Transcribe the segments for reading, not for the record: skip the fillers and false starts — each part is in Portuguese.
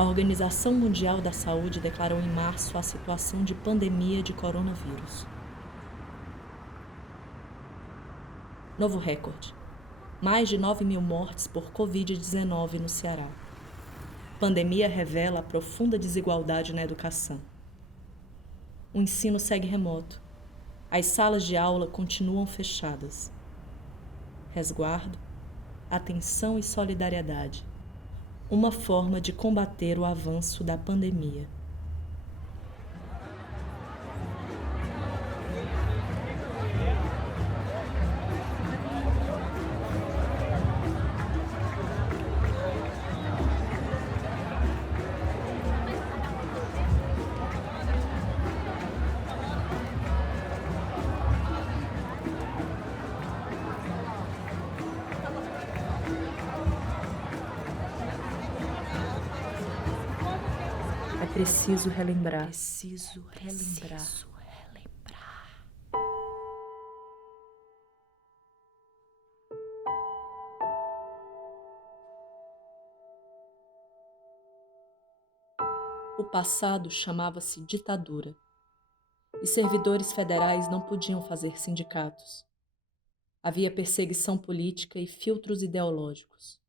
A Organização Mundial da Saúde declarou em março a situação de pandemia de coronavírus. Novo recorde. Mais de 9.000 mortes por Covid-19 no Ceará. Pandemia revela a profunda desigualdade na educação. O ensino segue remoto. As salas de aula continuam fechadas. Resguardo, atenção e solidariedade. Uma forma de combater o avanço da pandemia. É preciso relembrar. O passado chamava-se ditadura, e servidores federais não podiam fazer sindicatos. Havia perseguição política e filtros ideológicos.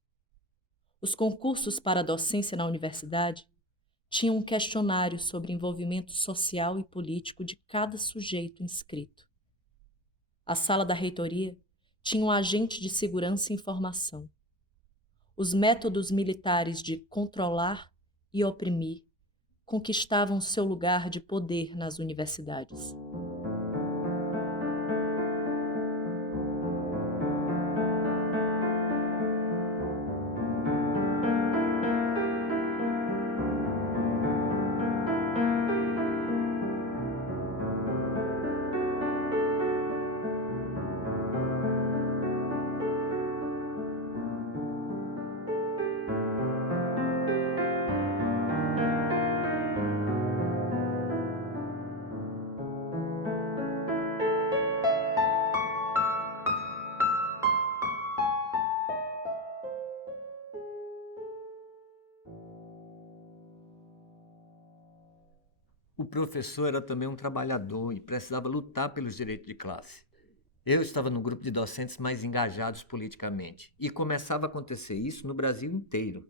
Os concursos para a docência na universidade tinham um questionário sobre envolvimento social e político de cada sujeito inscrito. A sala da reitoria tinha um agente de segurança e informação. Os métodos militares de controlar e oprimir conquistavam seu lugar de poder nas universidades. O professor era também um trabalhador e precisava lutar pelos direitos de classe. Eu estava no grupo de docentes mais engajados politicamente e começava a acontecer isso no Brasil inteiro.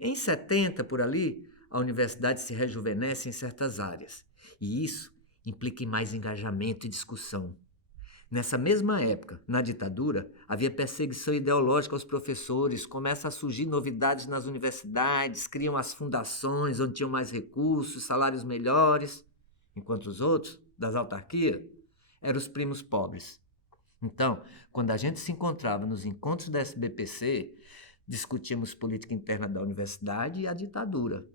Em 70, por ali, a universidade se rejuvenesce em certas áreas e isso implica em mais engajamento e discussão. Nessa mesma época, na ditadura, havia perseguição ideológica aos professores, começam a surgir novidades nas universidades, criam as fundações onde tinham mais recursos, salários melhores, enquanto os outros, das autarquias, eram os primos pobres. Então, quando a gente se encontrava nos encontros da SBPC, discutíamos política interna da universidade e a ditadura.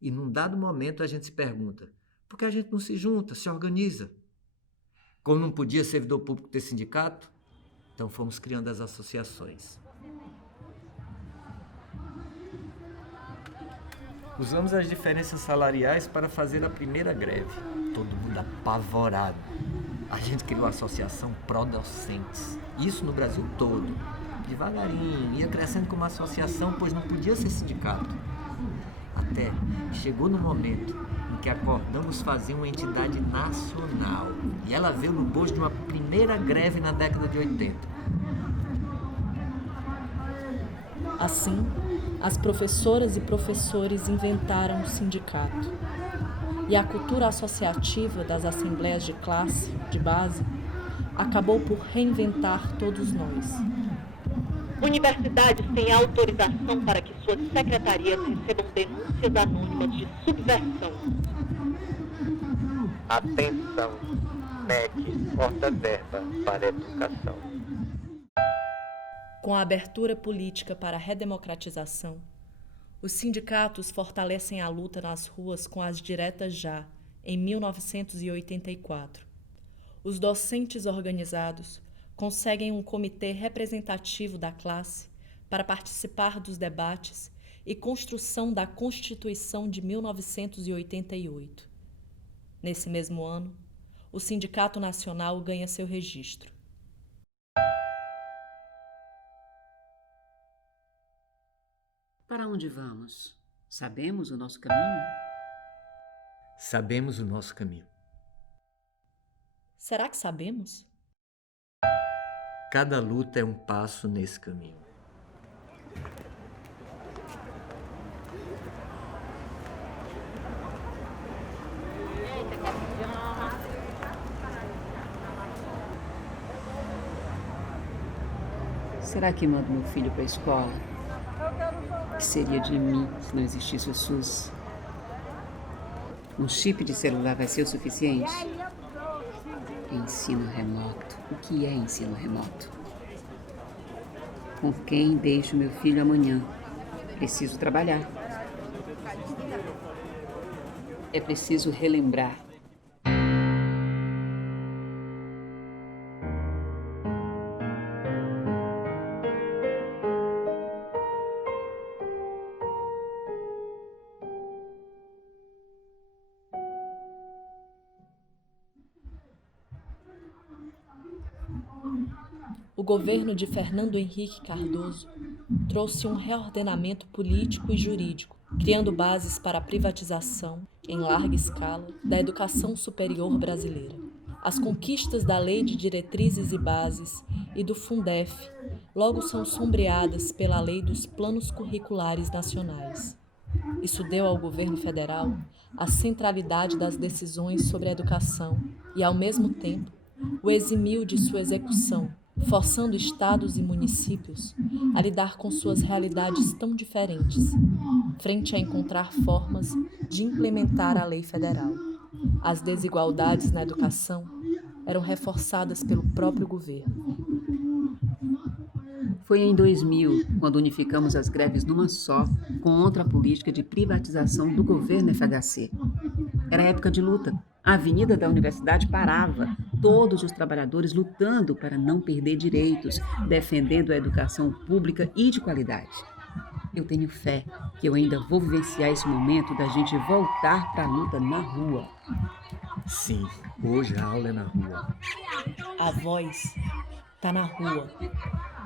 E num dado momento a gente se pergunta, por que a gente não se junta, se organiza? Como não podia servidor público ter sindicato, então fomos criando as associações. Usamos as diferenças salariais para fazer a primeira greve. Todo mundo apavorado. A gente criou a Associação Pró-Docentes. Isso no Brasil todo. Devagarinho, ia crescendo como associação, pois não podia ser sindicato. Até que chegou no momento em que acordamos fazer uma entidade nacional. E ela veio no bojo de uma primeira greve na década de 80. Assim, as professoras e professores inventaram o sindicato. E a cultura associativa das assembleias de classe, de base, acabou por reinventar todos nós. Universidades têm autorização para que suas secretarias recebam denúncias anônimas de subversão. Atenção, MEC, corta verba para educação. Com a abertura política para a redemocratização, os sindicatos fortalecem a luta nas ruas com as diretas já, em 1984. Os docentes organizados conseguem um comitê representativo da classe para participar dos debates e construção da Constituição de 1988. Nesse mesmo ano, o Sindicato Nacional ganha seu registro. Para onde vamos? Sabemos o nosso caminho? Sabemos o nosso caminho. Será que sabemos? Cada luta é um passo nesse caminho. Será que mando meu filho para a escola? O que seria de mim se não existisse o SUS? Um chip de celular vai ser o suficiente? Ensino remoto. O que é ensino remoto? Com quem deixo meu filho amanhã? Preciso trabalhar. É preciso relembrar. O governo de Fernando Henrique Cardoso trouxe um reordenamento político e jurídico, criando bases para a privatização, em larga escala, da educação superior brasileira. As conquistas da Lei de Diretrizes e Bases e do Fundef logo são sombreadas pela Lei dos Planos Curriculares Nacionais. Isso deu ao governo federal a centralidade das decisões sobre a educação e, ao mesmo tempo, o eximiu de sua execução, forçando estados e municípios a lidar com suas realidades tão diferentes, frente a encontrar formas de implementar a lei federal. As desigualdades na educação eram reforçadas pelo próprio governo. Foi em 2000, quando unificamos as greves numa só, contra a política de privatização do governo FHC. Era época de luta. A avenida da universidade parava, todos os trabalhadores lutando para não perder direitos, defendendo a educação pública e de qualidade. Eu tenho fé que eu ainda vou vivenciar esse momento da gente voltar para a luta na rua. Sim, hoje a aula é na rua. A voz está na rua.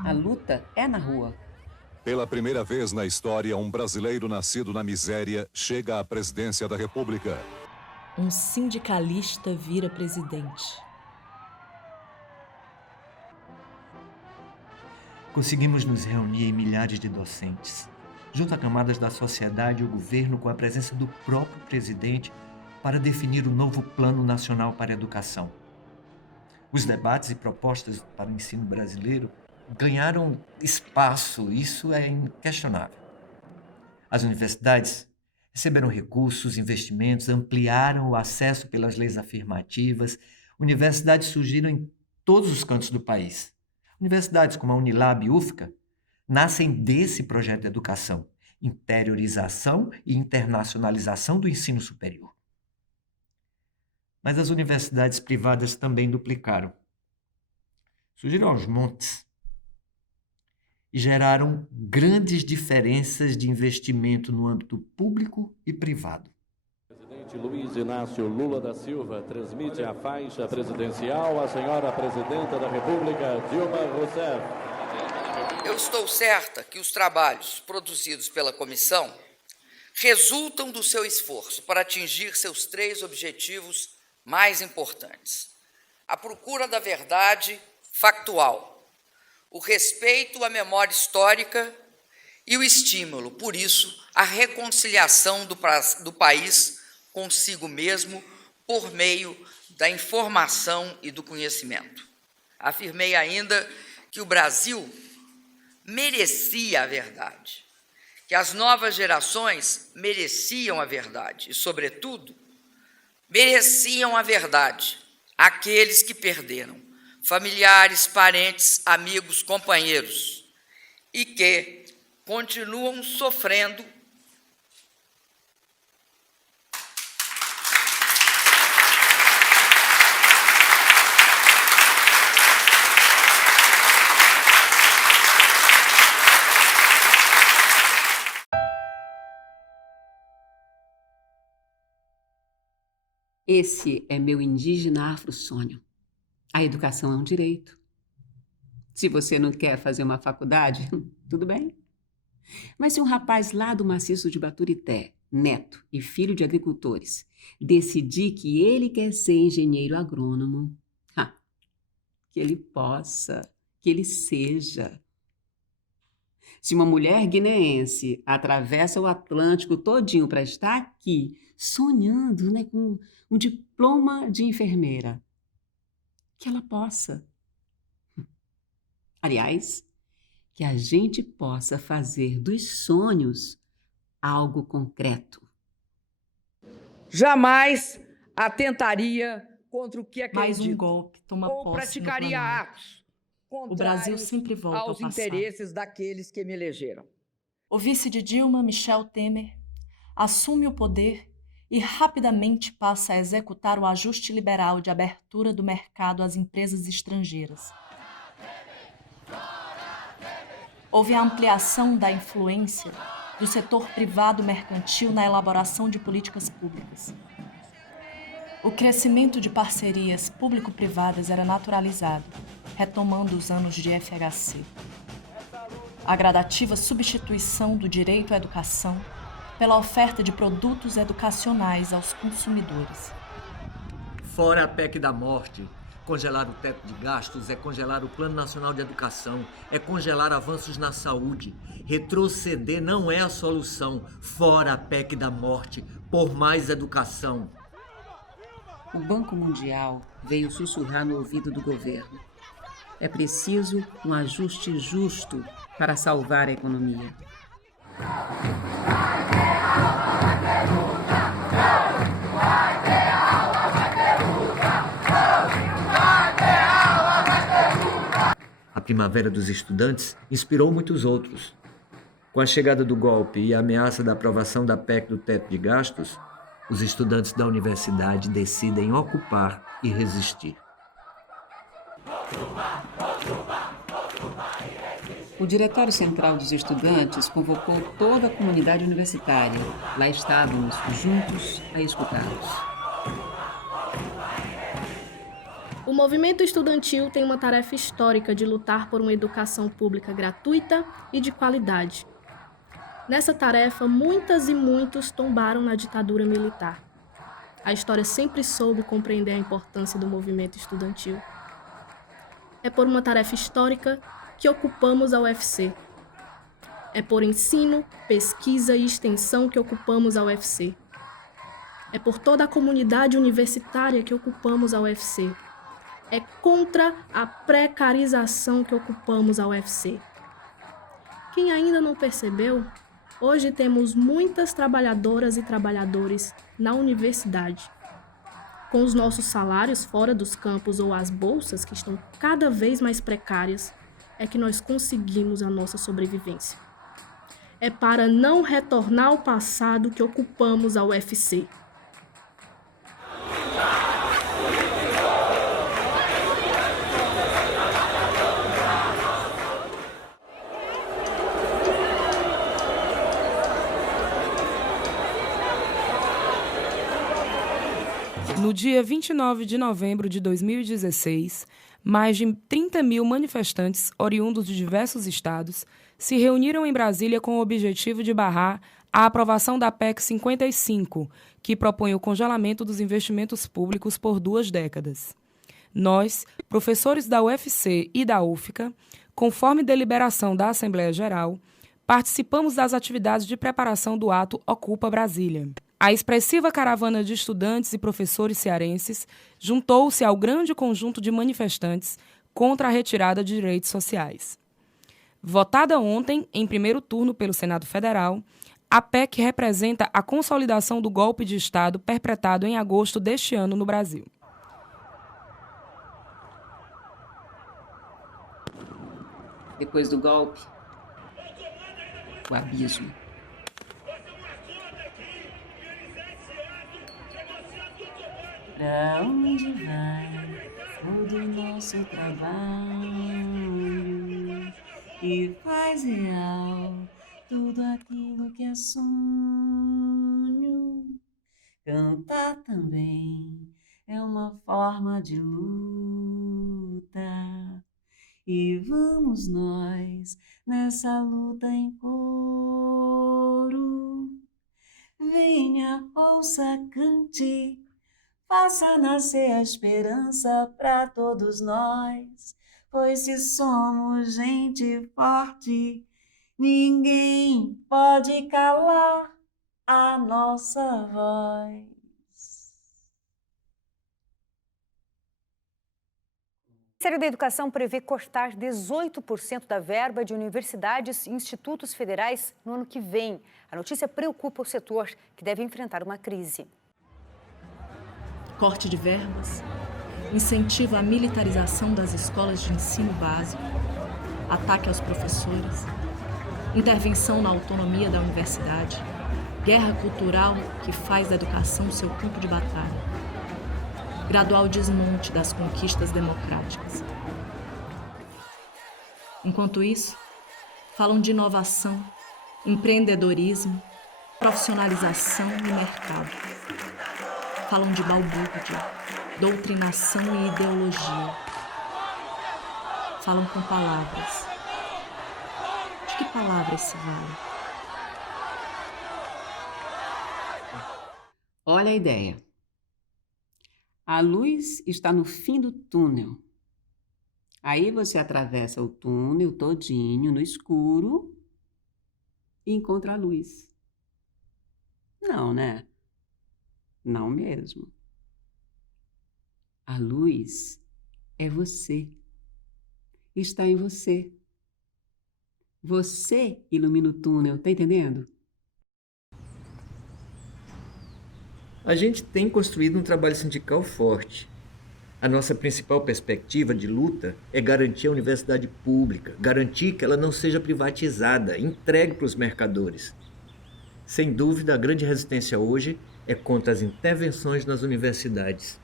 A luta é na rua. Pela primeira vez na história, um brasileiro nascido na miséria chega à presidência da República. Um sindicalista vira presidente. Conseguimos nos reunir em milhares de docentes, junto a camadas da sociedade e o governo, com a presença do próprio presidente, para definir o novo Plano Nacional para a Educação. Os debates e propostas para o ensino brasileiro ganharam espaço, isso é inquestionável. As universidades receberam recursos, investimentos, ampliaram o acesso pelas leis afirmativas. Universidades surgiram em todos os cantos do país. Universidades como a Unilab e UFCA nascem desse projeto de educação, interiorização e internacionalização do ensino superior. Mas as universidades privadas também duplicaram. Surgiram aos montes e geraram grandes diferenças de investimento no âmbito público e privado. O presidente Luiz Inácio Lula da Silva transmite a faixa presidencial à senhora presidenta da República, Dilma Rousseff. Eu estou certa que os trabalhos produzidos pela comissão resultam do seu esforço para atingir seus 3 objetivos mais importantes: a procura da verdade factual, o respeito à memória histórica e o estímulo, por isso, à reconciliação do país consigo mesmo por meio da informação e do conhecimento. Afirmei ainda que o Brasil merecia a verdade, que as novas gerações mereciam a verdade e, sobretudo, mereciam a verdade aqueles que perderam familiares, parentes, amigos, companheiros, e que continuam sofrendo Esse é meu indígena afro-sonho. A educação é um direito. Se você não quer fazer uma faculdade, tudo bem. Mas se um rapaz lá do maciço de Baturité, neto e filho de agricultores, decidir que ele quer ser engenheiro agrônomo, que ele possa, que ele seja. Se uma mulher guineense atravessa o Atlântico todinho para estar aqui, sonhando, né, com um diploma de enfermeira, que ela possa. Aliás, que a gente possa fazer dos sonhos algo concreto. Jamais atentaria contra o que Mais acredita um golpe toma ou posse no praticaria Planalto. atos O Brasil contrários sempre volta ao aos passado. interesses daqueles que me elegeram. O vice de Dilma, Michel Temer, assume o poder e rapidamente passa a executar o ajuste liberal de abertura do mercado às empresas estrangeiras. Houve a ampliação da influência do setor privado mercantil na elaboração de políticas públicas. O crescimento de parcerias público-privadas era naturalizado, retomando os anos de FHC. A gradativa substituição do direito à educação pela oferta de produtos educacionais aos consumidores. Fora a PEC da morte. Congelar o teto de gastos é congelar o Plano Nacional de Educação, é congelar avanços na saúde. Retroceder não é a solução. Fora a PEC da morte, por mais educação. O Banco Mundial veio sussurrar no ouvido do governo. É preciso um ajuste justo para salvar a economia. A Primavera dos Estudantes inspirou muitos outros. Com a chegada do golpe e a ameaça da aprovação da PEC do teto de gastos, os estudantes da universidade decidem ocupar e resistir. O Diretório Central dos Estudantes convocou toda a comunidade universitária. Lá estávamos, juntos, a escutá-los. O movimento estudantil tem uma tarefa histórica de lutar por uma educação pública gratuita e de qualidade. Nessa tarefa, muitas e muitos tombaram na ditadura militar. A história sempre soube compreender a importância do movimento estudantil. É por uma tarefa histórica que ocupamos a UFC. É por ensino, pesquisa e extensão que ocupamos a UFC. É por toda a comunidade universitária que ocupamos a UFC. É contra a precarização que ocupamos a UFC. Quem ainda não percebeu, hoje temos muitas trabalhadoras e trabalhadores na universidade. Com os nossos salários fora dos campos ou as bolsas que estão cada vez mais precárias, é que nós conseguimos a nossa sobrevivência. É para não retornar ao passado que ocupamos a UFC. No dia 29 de novembro de 2016, mais de 30 mil manifestantes, oriundos de diversos estados, se reuniram em Brasília com o objetivo de barrar a aprovação da PEC 55, que propõe o congelamento dos investimentos públicos por 2 décadas. Nós, professores da UFC e da UFCA, conforme deliberação da Assembleia Geral, participamos das atividades de preparação do ato Ocupa Brasília. A expressiva caravana de estudantes e professores cearenses juntou-se ao grande conjunto de manifestantes contra a retirada de direitos sociais. Votada ontem, em primeiro turno pelo Senado Federal, a PEC representa a consolidação do golpe de Estado perpetrado em agosto deste ano no Brasil. Depois do golpe, o abismo. Pra onde vai todo o nosso trabalho e faz real tudo aquilo que é sonho? Cantar também é uma forma de luta e vamos nós nessa luta em coro. Venha, ouça, cante, faça nascer a esperança para todos nós, pois se somos gente forte, ninguém pode calar a nossa voz. O Ministério da Educação prevê cortar 18% da verba de universidades e institutos federais no ano que vem. A notícia preocupa o setor, que deve enfrentar uma crise. Corte de verbas, incentivo à militarização das escolas de ensino básico, ataque aos professores, intervenção na autonomia da universidade, guerra cultural que faz da educação seu campo de batalha, gradual desmonte das conquistas democráticas. Enquanto isso, falam de inovação, empreendedorismo, profissionalização e mercado. Falam de balbúrdia, doutrinação e ideologia. Falam com palavras. De que palavras se valem? Olha a ideia. A luz está no fim do túnel. Aí você atravessa o túnel todinho no escuro e encontra a luz. Não, né? Não mesmo. A luz é você. Está em você. Você ilumina o túnel, tá entendendo? A gente tem construído um trabalho sindical forte. A nossa principal perspectiva de luta é garantir a universidade pública, garantir que ela não seja privatizada, entregue para os mercadores. Sem dúvida, a grande resistência hoje é contra as intervenções nas universidades.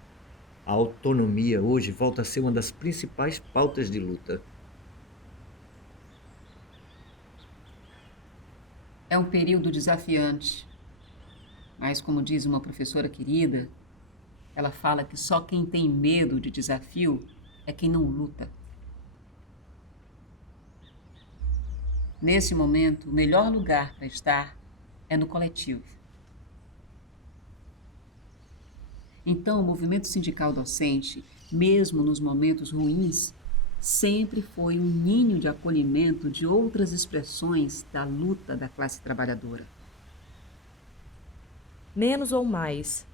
A autonomia hoje volta a ser uma das principais pautas de luta. É um período desafiante. Mas, como diz uma professora querida, ela fala que só quem tem medo de desafio é quem não luta. Nesse momento, o melhor lugar para estar é no coletivo. Então, o movimento sindical docente, mesmo nos momentos ruins, sempre foi um ninho de acolhimento de outras expressões da luta da classe trabalhadora. Menos ou mais,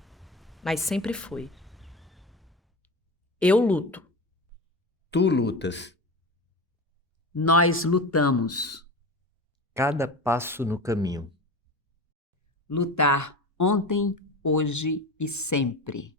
mas sempre foi. Eu luto. Tu lutas. Nós lutamos. Cada passo no caminho. Lutar ontem, hoje e sempre.